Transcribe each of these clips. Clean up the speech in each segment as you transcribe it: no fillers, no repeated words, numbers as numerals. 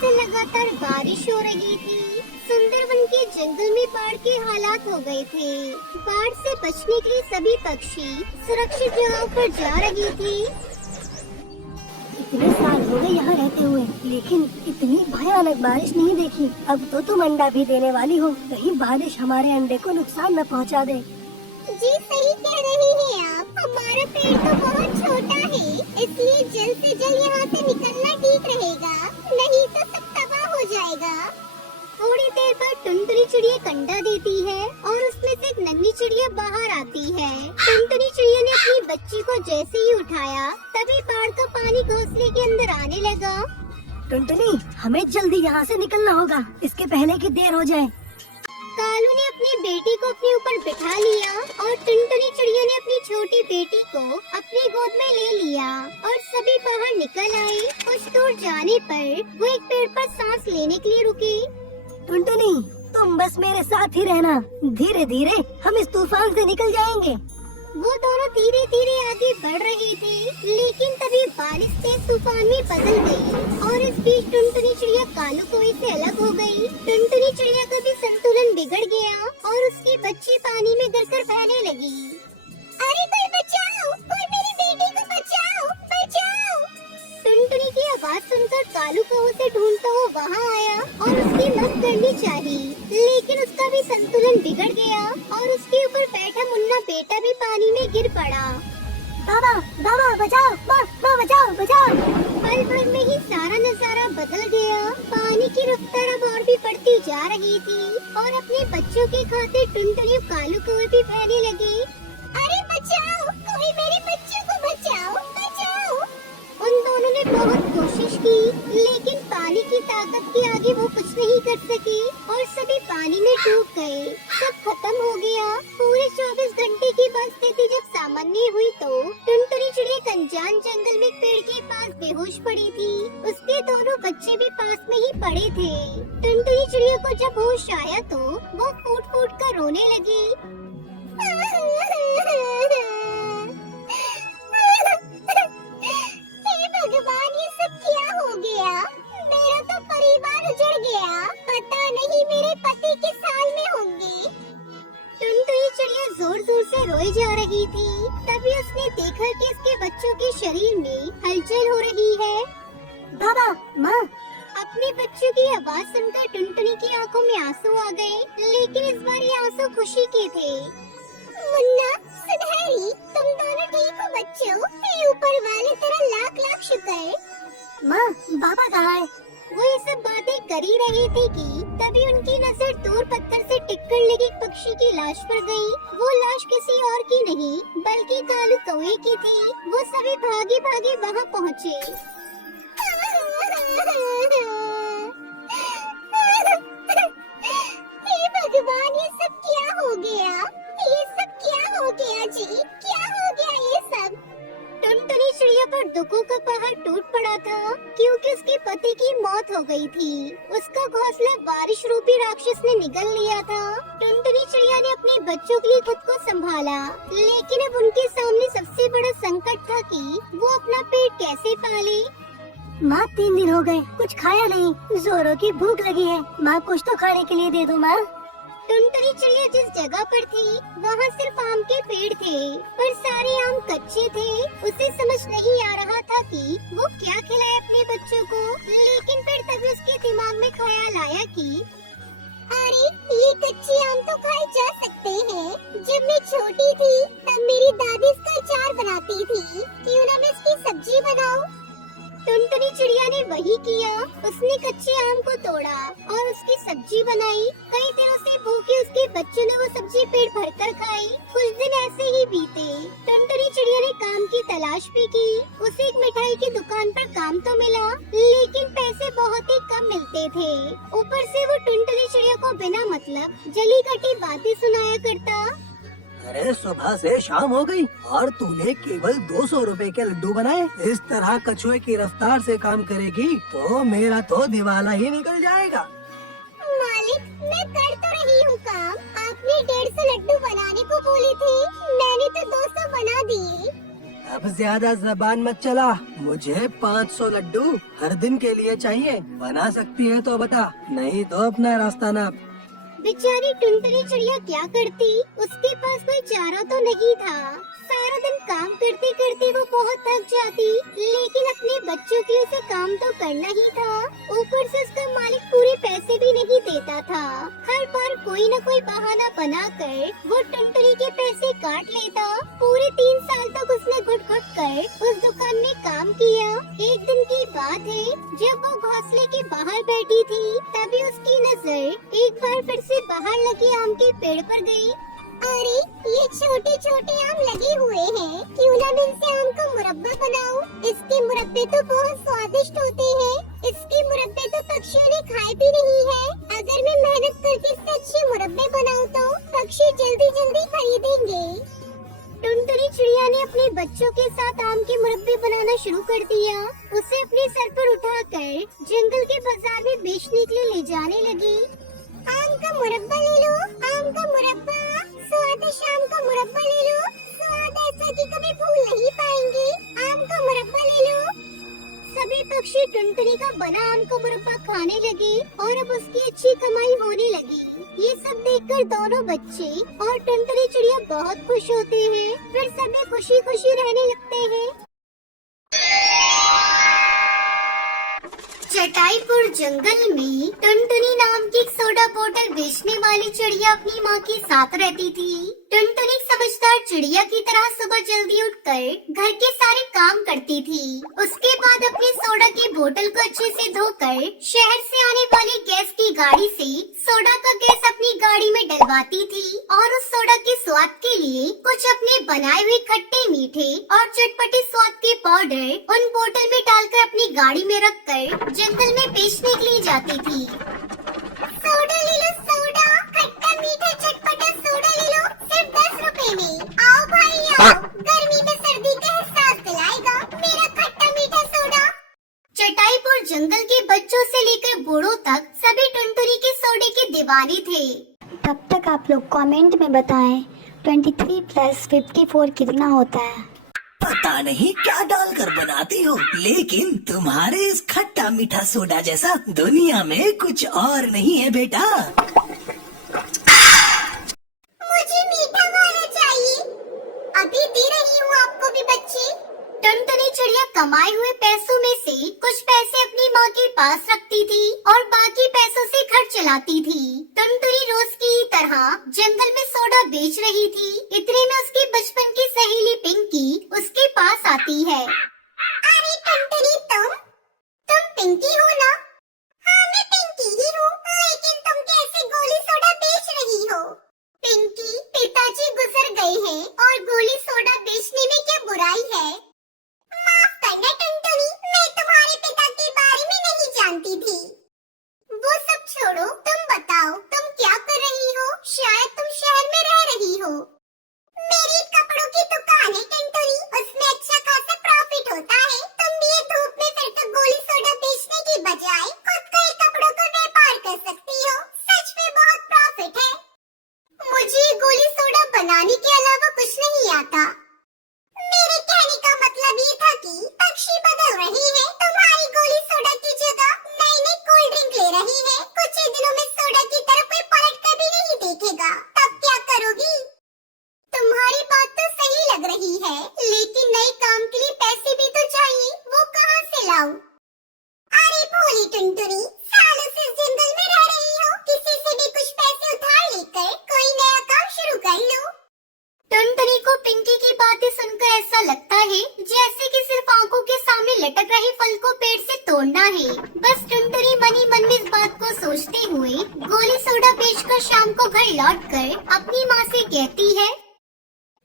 से लगातार बारिश हो रही थी। सुंदरवन के जंगल में बाढ़ के हालात हो गए थे। बाढ़ से बचने के लिए सभी पक्षी सुरक्षित जगहों पर जा रहे थे। इतने साल हो गए यहाँ रहते हुए, लेकिन इतनी भयानक बारिश नहीं देखी। अब तो तुम अंडा भी देने वाली हो, कहीं बारिश हमारे अंडे को नुकसान न पहुँचा दे। जी सही कह रही हैं आप। हमारा पेड़ तो बहुत छोटा है, इसलिए जल्द से जल्द यहाँ से निकलना ठीक रहेगा, नहीं तो सब तबाह हो जाएगा। थोड़ी देर बाद टुनटुनी चिड़िया अंडा देती है और उसमें से एक नन्ही चिड़िया बाहर आती है। टुनटुनी चिड़िया ने अपनी बच्ची को जैसे ही उठाया, तभी बाढ़ का पानी घोंसले के अंदर आने लगा। टुनटुनी, हमें जल्दी यहाँ से निकलना होगा, इसके पहले कि देर हो जाए। कालू ने अपनी बेटी को अपने ऊपर बिठा लिया और टुनटुनी चिड़िया ने अपनी छोटी बेटी को अपनी गोद में ले लिया और सभी बाहर निकल आए। कुछ दूर जाने पर वो एक पेड़ पर सांस लेने के लिए रुकी। टुनटुनी, तुम बस मेरे साथ ही रहना, धीरे धीरे हम इस तूफान से निकल जाएंगे। वो दोनों धीरे धीरे आगे बढ़ रहे थे, लेकिन तभी बारिश तेज तूफान में बदल गई और इस बीच टुनटुनी चिड़िया कालू कौवे से अलग हो गई। टुनटुनी चिड़िया का भी संतुलन बिगड़ गया और उसकी बच्ची पानी में गिरकर बहने लगी। अरे कोई बचाओ, कोई मेरी बेटी को बचाओ, बचाओ! टुनटुनी की आवाज सुनकर कालू कौवा से ढूंढता हुआ वहाँ आया और उसकी मदद करनी चाहिए, लेकिन उसका भी संतुलन बिगड़ गया और उसके ऊपर बैठा मुन्ना बेटा भी पानी में गिर पड़ा। बाबा, बाबा बचाओ, माँ बचाओ, बचाओ! पल भर में ही सारा नजारा बदल गया। पानी की रफ्तार अब और भी बढ़ती जा रही थी और अपने बच्चों के खातिर टुनटुनी और कालू कौवे भी बहने लगे। अरे बचाओ, कोई मेरे बच्चों को बचाओ, बचाओ! उन दोनों ने बहुत कोशिश की, लेकिन पानी की ताकत के आगे वो कुछ नहीं कर सके और सभी पानी में डूब गए। सब खत्म हो गया। पूरे 24 घंटे की बात स्थिति जब सामान्य हुई तो टुनटुनी चिड़िया एक अनजान जंगल में एक पेड़ के पास बेहोश पड़ी थी। उसके दोनों बच्चे भी पास में ही पड़े थे। टुनटुनी चिड़िया को जब होश आया तो वो फूट फूट कर रोने लगी। भगवान, ये सब क्या हो गया? मेरा तो परिवार उजड़ गया। पता नहीं मेरे पति किस हाल में होंगे। टुनटुनी चिड़िया जोर जोर से रोई जा रही थी। तभी उसने देखा कि इसके बच्चों के शरीर में हलचल हो रही है। बाबा, माँ! अपने बच्चों की आवाज सुनकर टुनटुनी की आंखों में आंसू आ गए, लेकिन इस बार ये आंसू खुशी के थे। मुन्ना, सुनहरी, तुम दोनों ठीक हो बच्चों? हे ऊपर वाले तेरा लाख लाख शुक्र। माँ, बाबा कहाँ है? वो ये सब बातें कर ही रहे थे कि तभी उनकी नजर दूर पत्थर से टिककर लगी एक पक्षी की लाश पर गई। वो लाश किसी और की नहीं बल्कि कालू कौवे की थी। वो सभी भागे भागे वहाँ पहुँचे। हे भगवान, ये सब क्या हो गया? ये सब क्या हो गया जी? क्या हो गया ये सब? टुनटुनी चिड़िया पर दुखों का पहाड़ टूट पड़ा था, क्योंकि उसके पति की मौत हो गई थी। उसका घोंसला बारिश रूपी राक्षस ने निगल लिया था। टुनटुनी चिड़िया ने अपने बच्चों के लिए खुद को संभाला, लेकिन अब उनके सामने सबसे बड़ा संकट था कि वो अपना पेट कैसे पाले। माँ, 3 दिन हो गए, कुछ खाया नहीं, जोरों की भूख लगी है। माँ, कुछ तो खाने के लिए दे दो माँ। टुनटुनी चिड़िया जिस जगह पर थी वहाँ सिर्फ आम के पेड़ थे, पर सारे आम कच्चे थे। उसे समझ नहीं आ रहा था कि वो क्या खिलाए अपने बच्चों को, लेकिन फिर तभी उसके दिमाग में ख्याल आया कि अरे ये कच्चे आम तो खाए जा सकते हैं। जब मैं छोटी थी तब मेरी दादी इसका अचार बनाती थी, क्यों ना मैं इसकी सब्जी बनाऊं? टुनटुनी चिड़िया ने वही किया। उसने कच्चे आम को तोड़ा और उसकी सब्जी बनाई। कई दिनों से भूखे उसके बच्चों ने वो सब्जी पेट भरकर खाई। कुछ दिन ऐसे ही बीते। टुनटुनी चिड़िया ने काम की तलाश भी की। उसे एक मिठाई की दुकान पर काम तो मिला, लेकिन पैसे बहुत ही कम मिलते थे। ऊपर से वो टुनटुनी चिड़िया को बिना मतलब जली कटी बातें सुनाया करता। अरे सुबह से शाम हो गई और तूने केवल 200 रुपए के लड्डू बनाए। इस तरह कछुए की रफ्तार से काम करेगी तो मेरा तो दिवाला ही निकल जाएगा। मालिक, मैं कर तो रही हूँ काम। आपने 150 लड्डू बनाने को बोले थे, मैंने तो 200 बना दिए। अब ज्यादा जबान मत चला। मुझे 500 लड्डू हर दिन के लिए चाहिए। बना सकती है तो बता, नहीं तो अपना रास्ता नाप। बेचारी टुनटुनी चिड़िया क्या करती, उसके पास कोई चारा तो नहीं था। सारा दिन काम करते करते वो बहुत थक जाती, लेकिन अपने बच्चों के लिए उसे काम तो करना ही था। ऊपर से उसका मालिक पूरे पैसे भी नहीं देता था। हर बार कोई न कोई बहाना बनाकर वो टुनटुनी के पैसे काट लेता। पूरे 3 साल तक उसने घुट घुट कर उस दुकान में काम किया। एक दिन की बात है, जब वो घोंसले के बाहर बैठी थी, तभी उसकी नजर एक बार फिर से बाहर लगे आम के पेड़ पर गई। अरे ये छोटे छोटे आम लगे हुए हैं, क्यों ना मैं इनसे आम का मुरब्बा बनाऊं? इसके मुरब्बे तो बहुत स्वादिष्ट होते हैं। इसके मुरब्बे तो पक्षियों ने खाए भी नहीं है। अगर मैं मेहनत करके इससे अच्छे मुरब्बे बनाऊं तो पक्षी जल्दी जल्दी खरीदेंगे। टुनटुनी चिड़िया ने अपने बच्चों के साथ आम के मुरब्बे बनाना शुरू कर दिया। उसे अपने सर पर उठाकर जंगल के बाजार में बेचने के लिए ले जाने लगी। आम का मुरब्बा ले लो, आम का मुरब्बा, स्वादिष्ट आम का मुरब्बा ले लो, स्वाद ऐसा कि कभी भूल नहीं पाएंगे। आम का मुरब्बा ले लो। सभी पक्षी टुनटुनी का बना आम का मुरब्बा खाने लगे और अब उसकी अच्छी कमाई होने लगी। ये सब देखकर दोनों बच्चे और टुनटुनी चिड़िया बहुत खुश होते हैं। फिर सभी खुशी खुशी रहने लगते हैं। चटाईपुर जंगल में टुनटुनी नाम की एक सोडा बोतल बेचने वाली चिड़िया अपनी माँ के साथ रहती थी। टुनटुनी समझदार चिड़िया की तरह सुबह जल्दी उठकर घर के सारे काम करती थी। उसके बाद अपनी सोडा की बोतल को अच्छे से धोकर शहर से आने वाली गैस की गाड़ी से सोडा का गैस अपनी गाड़ी में डलवाती थी और उस सोडा के स्वाद के लिए कुछ अपने बनाए हुए खट्टे मीठे और चटपटे स्वाद के पाउडर उन बोतल में डालकर अपनी गाड़ी में रखकर जंगल में बेचने के लिए जाती थी। सोडा ले लो, सोडा, खट्टा मीठा चटपटा सोडा ले लो, सिर्फ 10 रुपए में। आओ भाई आओ, गर्मी में सर्दी का एहसास दिलाएगा मेरा खट्टा मीठा सोडा। चटाईपुर जंगल के बच्चों से लेकर बूढ़ों तक सभी टुनटुनी के सोडे के दीवाने थे। तब तक आप लोग कमेंट में बताएं 23 + 54 कितना होता है। पता नहीं क्या डालकर बनाती हो, लेकिन तुम्हारे इस खट्टा मीठा सोडा जैसा दुनिया में कुछ और नहीं है बेटा। मुझे मीठा वाला चाहिए। अभी दे रही हूँ आपको भी बच्चे। टुनटुनी चिड़िया कमाए हुए पैसों में से कुछ पैसे अपनी माँ के पास रखती थी और बाकी पैसों से घर चलाती थी। टुनटुनी रोज की तरह जंगल में सोडा बेच रही थी। इतने में उसकी बचपन की सहेली पिंकी उसके पास आती है। अरे टुनटुनी, तुम पिंकी हो ना? हाँ मैं पिंकी ही हूँ, लेकिन तुम कैसे गोली सोडा बेच रही हो? पिंकी, पिताजी गुजर गए हैं और गोली सोडा बेचने में क्या बुराई है? माफ करना टुनटुनी, मैं तुम्हारे पिता के बारे में नहीं जानती थी। वो सब छोड़ो, तुम बताओ तुम क्या कर रही हो? शायद तुम शहर में रह रही हो। मेरी कपड़ों की दुकान है टुनटुनी, उसमें अच्छा खासा प्रॉफिट होता है। तुम भी ये धूप में फिर तो गोली सोडा बेचने की बजाय खुद का ही कपड़ों का व्यापार कर सकती हो। सच में बहुत प्रॉफिट है। मुझे गोली सोडा बनाने के अलावा कुछ नहीं आता। मेरे कहने का मतलब ये था कि पक्षी बदल रहे हैं। तुम्हारी गोली सोडा की जगह नई नई कोल्ड ड्रिंक ले रही है। कुछ ही दिनों में सोडा की तरफ कोई पलट कर भी नहीं देखेगा। तब क्या करोगी? तुम्हारी बात तो सही लग रही है, लेकिन नए काम के लिए पैसे भी तो चाहिए। वो कहाँ से लाऊं? अरे भोली टुनटुनी, सालों से इस जंगल में रह रही हो, किसी से भी कुछ पैसे उधार लेकर कोई नया काम शुरू कर लो। टुनटुनी को पिंकी की बातें सुनकर ऐसा लगता है जैसे कि सिर्फ आंखों के सामने लटक रहे फल को पेड़ से तोड़ना है। बस टुनटुनी मन ही मन में इस बात को सोचते हुए गोली सोडा बेचकर शाम को घर लौटकर अपनी माँ से कहती है,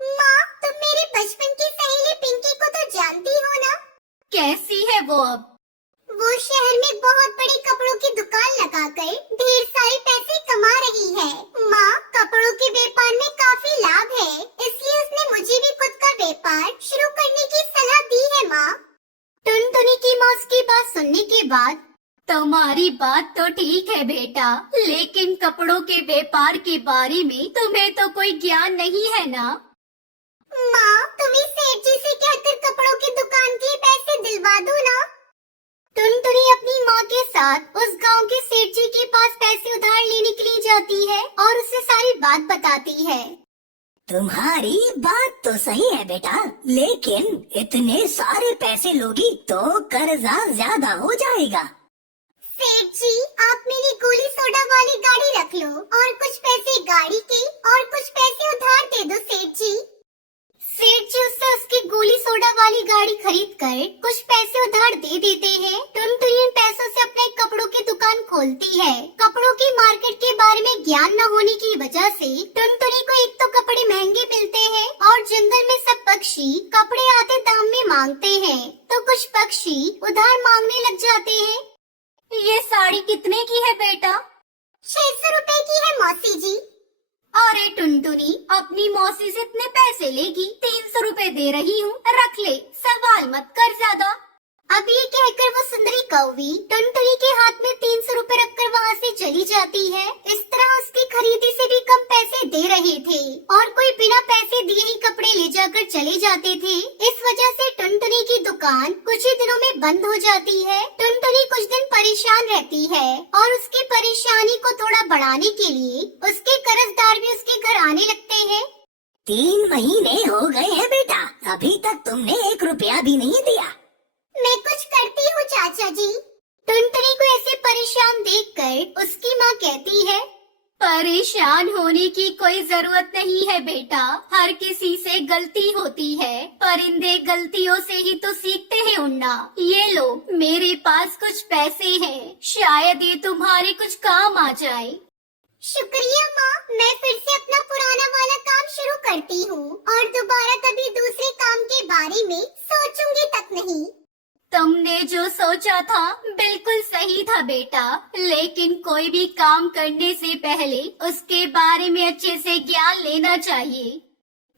माँ, तुम मेरे बचपन की सहेली पिंकी को तो जानती हो ना? कैसी है वो अब? वो शहर में बहुत बड़ी कपड़ों की दुकान लगाकर ढेर सारे पैसे कमा रही है। माँ, कपड़ों के व्यापार में काफी लाभ है, इसलिए उसने मुझे भी खुद का व्यापार शुरू करने की सलाह दी है माँ। टुनटुनी की माँ उसकी बात सुनने के बाद, तुम्हारी बात तो ठीक है बेटा, लेकिन कपड़ों के व्यापार के बारे में तुम्हें तो कोई ज्ञान नहीं है ना? माँ, तुम्हें सेठ जी से कहकर तुम्हारी बात तो सही है बेटा, लेकिन इतने सारे पैसे लोगी तो कर्जा ज्यादा हो जाएगा। सेठ जी, आप मेरी गोली सोडा वाली गाड़ी रख लो और कुछ पैसे गाड़ी के और कुछ पैसे उधार दे दो सेठ जी। सेठ जी उससे उसकी गोली सोडा वाली गाड़ी खरीद कर कुछ पैसे उधार दे देते हैं। टुनटुनी इन पैसों से अपने कपड़ों की दुकान खोलती है। कपड़ों की मार्केट के बारे में ज्ञान न होने की वजह से टुनटुनी को एक तो कपड़े महंगे मिलते हैं और जंगल में सब पक्षी कपड़े आधे दाम में मांगते हैं, तो कुछ पक्षी उधार मांगने लग जाते हैं। ये साड़ी कितने की है बेटा? 600 रुपए की है मौसी जी। अरे टुनटुनी, अपनी मौसी से इतने पैसे लेगी? 300 रुपए दे रही हूँ, रख ले, सवाल मत कर ज्यादा। अब ये कहकर वो सुंदरी कौवी टुनटुनी के हाथ में 300 रुपए रखकर वहाँ से चली जाती है। इस तरह उसकी खरीदी से भी कम पैसे दे रहे थे और कोई बिना पैसे दिए ही कपड़े ले जाकर चले जाते थे। इस वजह से टुनटुनी की दुकान कुछ ही दिनों में बंद हो जाती है। टुनटुनी कुछ दिन परेशान रहती है और उसकी परेशानी को थोड़ा बढ़ाने के लिए उसके कर्जदार भी उसके घर आने लगते हैं। 3 महीने हो गए हैं बेटा, अभी तक तुमने 1 रुपया भी नहीं दिया। मैं कुछ करती हूँ चाचा जी। टुनटुनी को ऐसे परेशान देखकर उसकी माँ कहती है, परेशान होने की कोई जरूरत नहीं है बेटा, हर किसी से गलती होती है, परिंदे गलतियों से ही तो सीखते हैं उड़ना। ये लो, मेरे पास कुछ पैसे हैं, शायद ये तुम्हारे कुछ काम आ जाए। शुक्रिया माँ, मैं फिर से अपना पुराना वाला काम शुरू करती हूँ और दोबारा कभी दूसरे काम के बारे में सोचूंगी तक नहीं। तुमने जो सोचा था बिल्कुल सही था बेटा, लेकिन कोई भी काम करने से पहले उसके बारे में अच्छे से ज्ञान लेना चाहिए।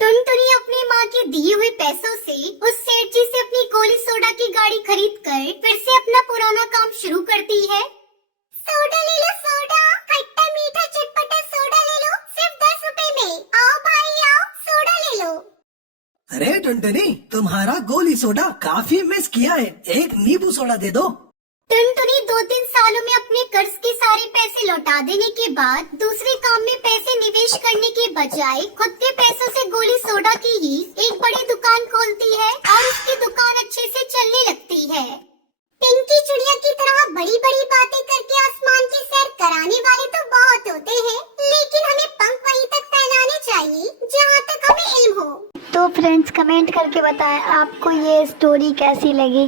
टुनटुनी अपनी माँ के दिए हुए पैसों से उस सेठ जी से अपनी गोली सोडा की गाड़ी खरीद कर फिर से अपना पुराना काम शुरू करती है। सोडा ले लो सोडा, खट्टा मीठा चटपटा सोडा ले लो, सिर्फ 10 रुपए में। आओ भाई आओ, सोडा ले लो। अरे टुनटुनी, तुम्हारा गोली सोडा काफी मिस किया है, एक नींबू सोडा दे दो। टुनटुनी 2-3 सालों में अपने कर्ज के सारे पैसे लौटा देने के बाद दूसरे काम में पैसे निवेश करने के बजाय खुद के पैसों से गोली सोडा की ही एक बड़ी दुकान खोलती है और उसकी दुकान अच्छे से चलने लगती है। पिंकी चिड़िया की तरह बड़ी बड़ी बातें करके आसमान की सैर कराने वाले तो बहुत होते हैं, लेकिन हमें पंख वहीं तक फैलाने चाहिए जहाँ तक हमें इल्म हो। तो फ्रेंड्स कमेंट करके बताएं आपको ये स्टोरी कैसी लगी।